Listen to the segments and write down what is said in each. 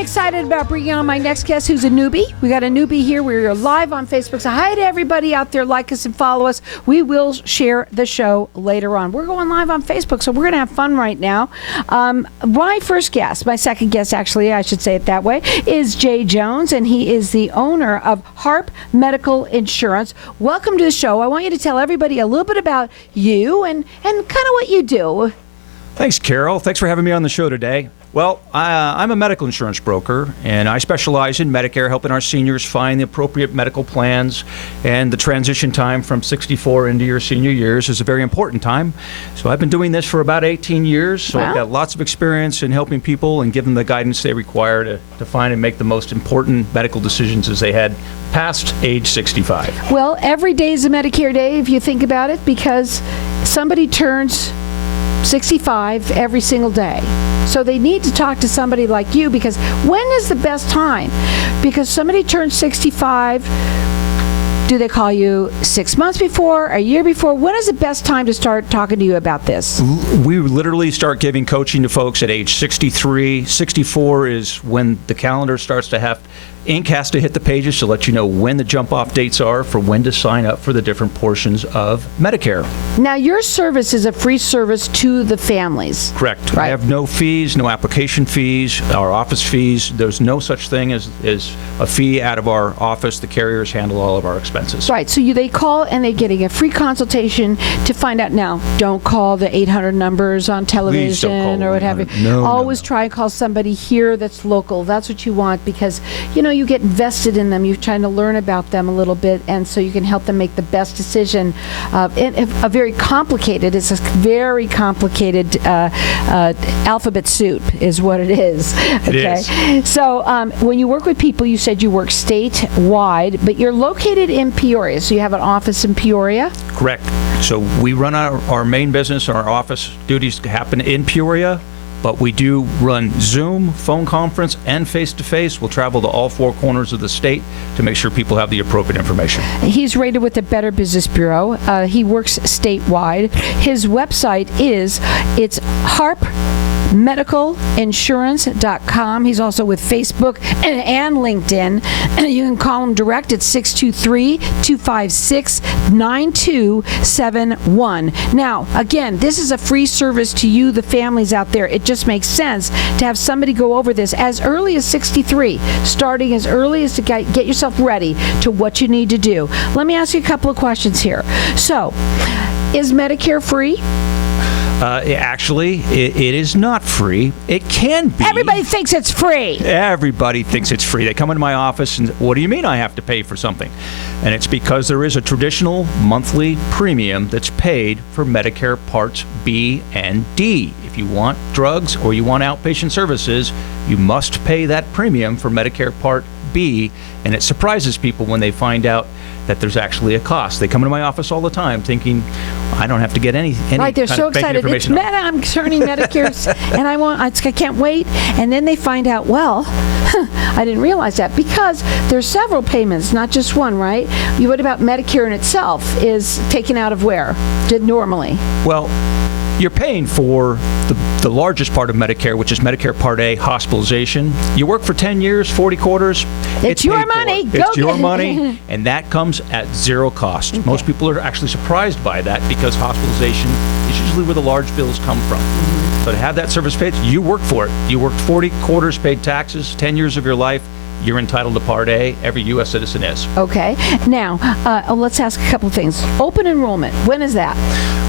excited about bringing on my next guest, who's a newbie. We got a newbie here. We're live on Facebook. So hi to everybody out there. Like us and follow us. We will share the show later on. We're going live on Facebook, so we're going to have fun right now. My first guest, my second guest, actually, I should say it that way, is Jay Jones, and he is the owner of Harp Medical Insurance. Welcome to the show. I want you to tell everybody a little bit about you and kind of what you do. Thanks, Carol. Thanks for having me on the show today. Well, I'm a medical insurance broker, and I specialize in Medicare, helping our seniors find the appropriate medical plans. And the transition time from 64 into your senior years is a very important time. So I've been doing this for about 18 years, so I've got lots of experience in helping people and giving them the guidance they require to find and make the most important medical decisions as they head past age 65. Well, every day is a Medicare day, if you think about it, because somebody turns 65 every single day. So they need to talk to somebody like you, because when is the best time? Because somebody turns 65, do they call you 6 months before, a year before? When is the best time to start talking to you about this? We literally start giving coaching to folks at age 63. 64 is when the calendar starts to have ink has to hit the pages to let you know when the jump-off dates are for when to sign up for the different portions of Medicare. Now, your service is a free service to the families. Correct. Right. I have no fees, no application fees, our office fees. There's no such thing as a fee out of our office. The carriers handle all of our expenses. Right. So they call and they're getting a free consultation to find out. Now, don't call the 800 numbers on television or what have you. No, Always try and call somebody here that's local. That's what you want, because, you get invested in them. You're trying to learn about them a little bit, and so you can help them make the best decision. It's a very complicated alphabet soup is what it is. Okay. It is. So when you work with people, you said you work statewide, but you're located in Peoria, so you have an office in Peoria? Correct. So we run our main business, our office duties happen in Peoria. But we do run Zoom, phone conference, and face-to-face. We'll travel to all four corners of the state to make sure people have the appropriate information. He's rated with the Better Business Bureau. He works statewide. His website it's harpmedicalinsurance.com. He's also with Facebook and LinkedIn. You can call him direct at 623-256-9271. Now, again, this is a free service to you, the families out there. It just makes sense to have somebody go over this as early as 63, starting as early as to get yourself ready to what you need to do. Let me ask you a couple of questions here. So, is Medicare free? Actually, it is not free. It can be. Everybody thinks it's free. Everybody thinks it's free. They come into my office and, what do you mean I have to pay for something? And it's because there is a traditional monthly premium that's paid for Medicare Parts B and D. If you want drugs or you want outpatient services, you must pay that premium for Medicare Part B, and it surprises people when they find out that there's actually a cost. They come into my office all the time thinking, I don't have to get any right, they're kind so of banking excited. information. I'm turning Medicare, and I can't wait. And then they find out, well, I didn't realize that, because there's several payments, not just one, right? What about Medicare in itself is taken out of where? Normally? Well, you're paying for the largest part of Medicare, which is Medicare Part A, hospitalization. You work for 10 years, 40 quarters. It's your money. It's your money, and that comes at zero cost. Okay. Most people are actually surprised by that, because hospitalization is usually where the large bills come from. Mm-hmm. So to have that service paid, you work for it. You worked 40 quarters, paid taxes, 10 years of your life. You're entitled to Part A. Every U.S. citizen is. Okay. Now, let's ask a couple of things. Open enrollment, when is that?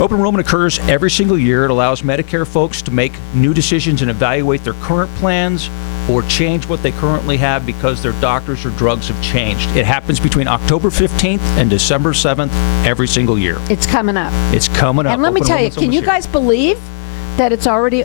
Open enrollment occurs every single year. It allows Medicare folks to make new decisions and evaluate their current plans or change what they currently have because their doctors or drugs have changed. It happens between October 15th and December 7th every single year. It's coming up. It's coming up. And let me tell you, can you guys believe that it's already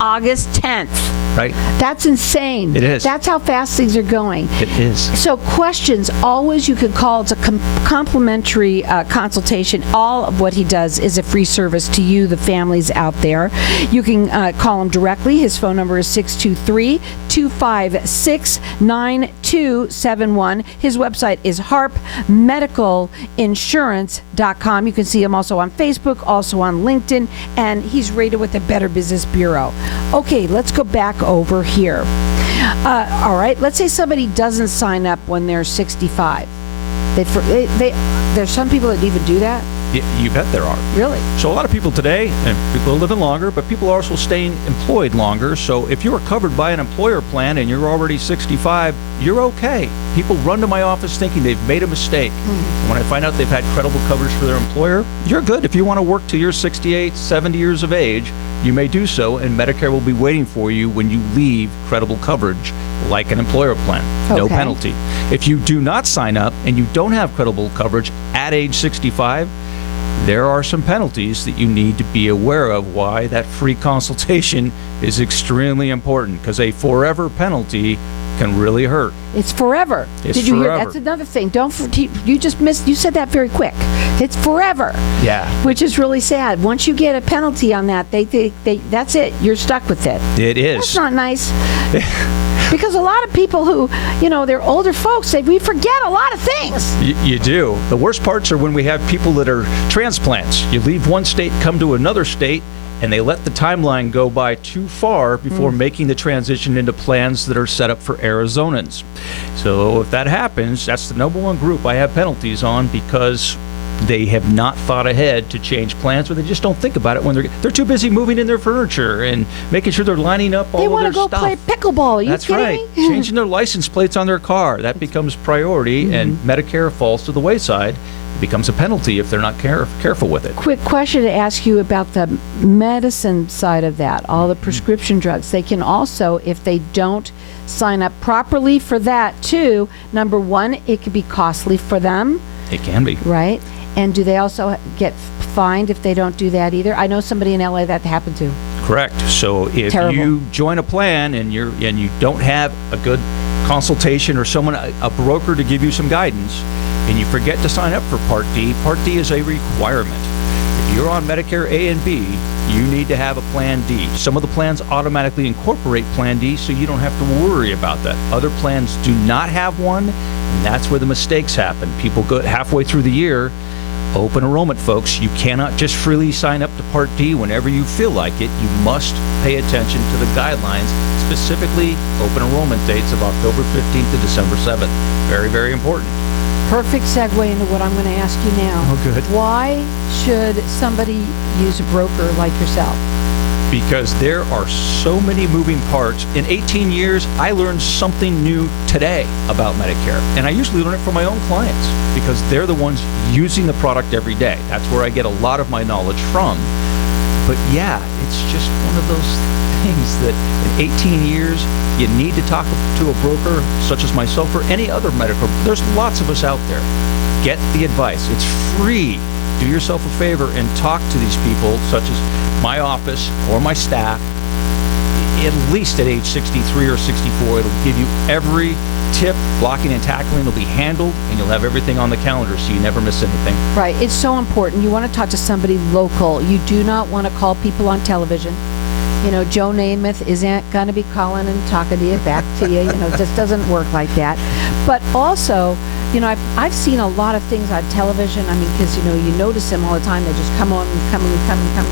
August 10th? Right. That's insane. It is. That's how fast things are going. It is. So questions, always you can call. It's a complimentary consultation. All of what he does is a free service to you, the families out there. You can call him directly. His phone number is 623-256-9271. His website is harpmedicalinsurance.com. You can see him also on Facebook, also on LinkedIn, and he's rated with the Better Business Bureau. Okay, let's go back over here. All right. Let's say somebody doesn't sign up when they're 65. There's some people that even do that. You bet there are. Really? So a lot of people today, and people are living longer, but people are also staying employed longer. So if you are covered by an employer plan and you're already 65, you're okay. People run to my office thinking they've made a mistake. And when I find out they've had credible coverage for their employer, you're good. If you want to work till you're 68, 70 years of age, you may do so, and Medicare will be waiting for you when you leave credible coverage, like an employer plan. No penalty. If you do not sign up and you don't have credible coverage at age 65, there are some penalties that you need to be aware of. Why that free consultation is extremely important, because a forever penalty can really hurt. It's forever. It's Did you forever. hear? That's another thing. You just missed. You said that very quick. It's forever. Yeah. Which is really sad. Once you get a penalty on that, they that's it. You're stuck with it. It is. That's not nice. Because a lot of people who, they're older folks, we forget a lot of things. You do. The worst parts are when we have people that are transplants. You leave one state, come to another state, and they let the timeline go by too far before making the transition into plans that are set up for Arizonans. So if that happens, that's the number one group I have penalties on, because they have not thought ahead to change plans, or they just don't think about it when they're too busy moving in their furniture and making sure they're lining up all of their stuff. They want to go play pickleball. Are you That's kidding right. me? Changing their license plates on their car, that becomes priority, and Medicare falls to the wayside. It becomes a penalty if they're not careful with it. Quick question to ask you about the medicine side of that, all the prescription drugs. They can also, if they don't sign up properly for that too, number one, it could be costly for them. It can be. Right? And do they also get fined if they don't do that either? I know somebody in LA that happened to. Correct. So if Terrible. you join a plan and you don't have a good consultation or a broker to give you some guidance, and you forget to sign up for Part D is a requirement. If you're on Medicare A and B, you need to have a Plan D. Some of the plans automatically incorporate Plan D, so you don't have to worry about that. Other plans do not have one, and that's where the mistakes happen. People go halfway through the year. Open enrollment, folks. You cannot just freely sign up to Part D whenever you feel like it. You must pay attention to the guidelines, specifically open enrollment dates of October 15th to December 7th. Very, very important. Perfect segue into what I'm going to ask you now. Oh, good. Why should somebody use a broker like yourself? Because there are so many moving parts. In 18 years, I learned something new today about Medicare. And I usually learn it from my own clients, because they're the ones using the product every day. That's where I get a lot of my knowledge from. But yeah, it's just one of those things that in 18 years, you need to talk to a broker such as myself or any other medical. There's lots of us out there. Get the advice. It's free. Do yourself a favor and talk to these people, such as my office or my staff. At least at age 63 or 64, it'll give you every tip. Blocking and tackling will be handled, and you'll have everything on the calendar, so you never miss anything. Right. It's so important. You want to talk to somebody local. You do not want to call people on television. Joe Namath isn't going to be calling and talking to you, back to you. It just doesn't work like that. But also, I've seen a lot of things on television. Because, you notice them all the time. They just come on and come and come and come.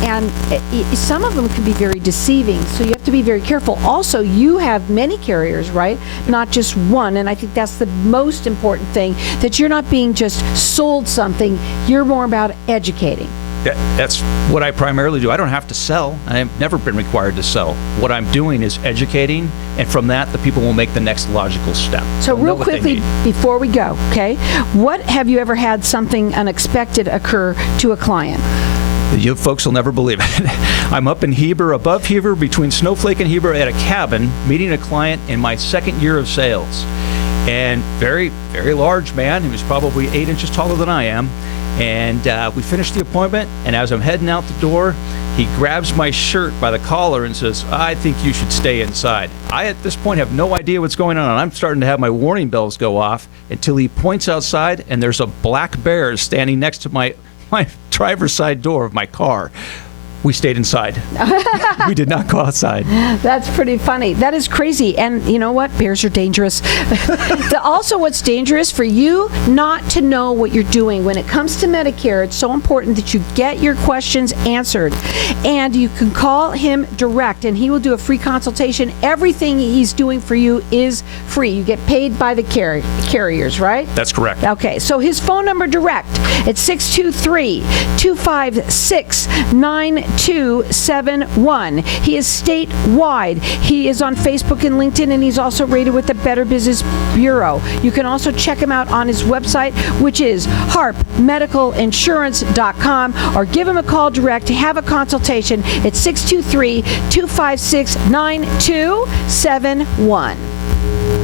And some of them can be very deceiving, so you have to be very careful. Also, you have many carriers, right? Not just one, and I think that's the most important thing, that you're not being just sold something. You're more about educating. That's what I primarily do. I don't have to sell. I've never been required to sell. What I'm doing is educating, and from that, the people will make the next logical step. So They'll know real what they quickly, need. before we go, okay, what have you ever had something unexpected occur to a client? You folks will never believe it. I'm up in Heber, above Heber, between Snowflake and Heber, at a cabin, meeting a client in my second year of sales. And very, very large man. He was probably 8 inches taller than I am. And we finished the appointment, and as I'm heading out the door, he grabs my shirt by the collar and says, "I think you should stay inside." I, at this point, have no idea what's going on. I'm starting to have my warning bells go off until he points outside, and there's a black bear standing next to my driver's side door of my car. we stayed inside. We did not go outside. That's pretty funny. That is crazy. And you know what? Bears are dangerous. Also, what's dangerous for you not to know what you're doing. When it comes to Medicare, it's so important that you get your questions answered. And you can call him direct, and he will do a free consultation. Everything he's doing for you is free. You get paid by the carriers, right? That's correct. Okay, so his phone number direct, it's 623-256-9271. He is statewide. He is on Facebook and LinkedIn, and he's also rated with the Better Business Bureau. You can also check him out on his website, which is harpmedicalinsurance.com, or give him a call direct to have a consultation. It's 623-256-9271.